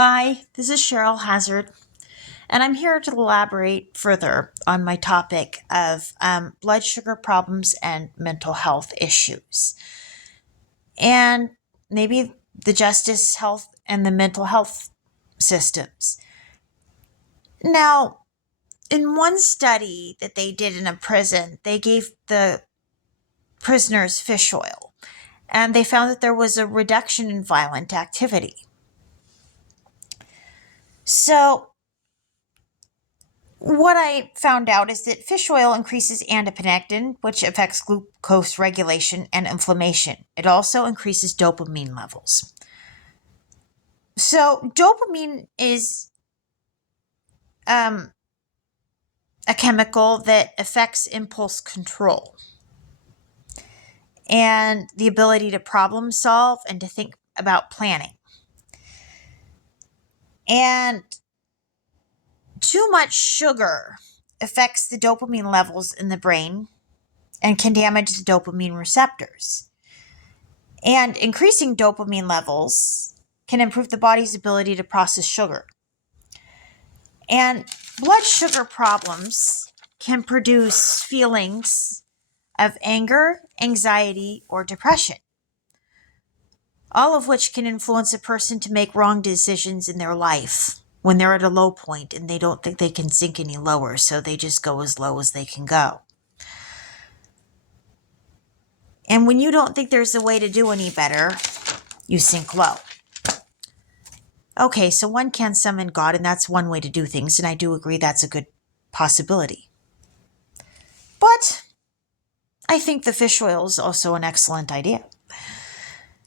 Hi, this is Cheryl Hazzard, and I'm here to elaborate further on my topic of blood sugar problems and mental health issues, and maybe the justice health and the mental health systems. Now, in one study that they did in a prison, they gave the prisoners fish oil, and they found that there was a reduction in violent activity. So, what I found out is that fish oil increases adiponectin, which affects glucose regulation and inflammation. It also increases dopamine levels. So, dopamine is a chemical that affects impulse control and the ability to problem solve and to think about planning. And too much sugar affects the dopamine levels in the brain and can damage the dopamine receptors. And increasing dopamine levels can improve the body's ability to process sugar. And blood sugar problems can produce feelings of anger, anxiety, or depression, all of which can influence a person to make wrong decisions in their life when they're at a low point and they don't think they can sink any lower, so they just go as low as they can go. And when you don't think there's a way to do any better, you sink low. Okay, so one can summon God, and that's one way to do things, and I do agree that's a good possibility. But I think the fish oil is also an excellent idea.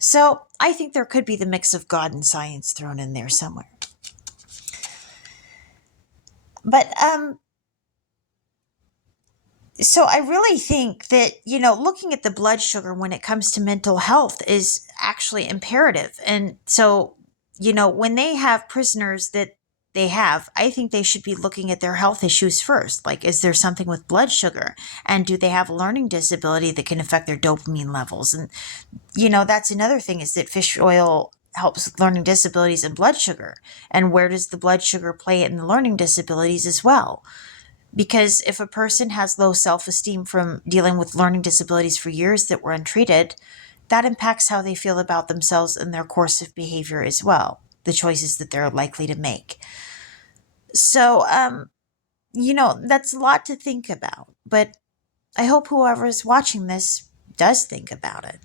So I think there could be the mix of God and science thrown in there somewhere. But so I really think that, looking at the blood sugar when it comes to mental health is actually imperative. And so, when they have prisoners that they have, I think they should be looking at their health issues first. Like, is there something with blood sugar? And do they have a learning disability that can affect their dopamine levels? And, that's another thing, is that fish oil helps with learning disabilities and blood sugar. And where does the blood sugar play in the learning disabilities as well? Because if a person has low self-esteem from dealing with learning disabilities for years that were untreated, that impacts how they feel about themselves and their course of behavior as well, the choices that they're likely to make. So, that's a lot to think about. But I hope whoever is watching this does think about it.